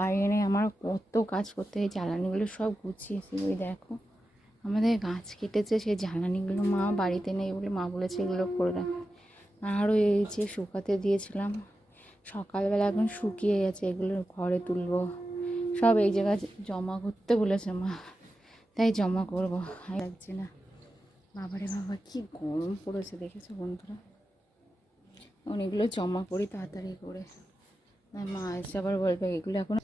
বাইরে নেই, আমার কত কাজ করতে হয়, জ্বালানিগুলো সব গুছিয়েছি। ওই দেখো আমাদের গাছ কেটেছে, সেই জ্বালানিগুলো মা বাড়িতে নেই বলে মা বলেছে এগুলো করে রাখতে। আরও এই যে শুকাতে দিয়েছিলাম, সকালবেলা এখন শুকিয়ে গেছে, এগুলো ঘরে তুলবো, সব এই জায়গায় জমা করতে বলেছে মা, তাই জমা করবো। লাগছে না। বাবারে বাবা কি গরম পড়েছে দেখেছো বন্ধুরা। অনেকগুলো জমা করি তাড়াতাড়ি করে, মা এসে আবার বলবে এগুলো এখন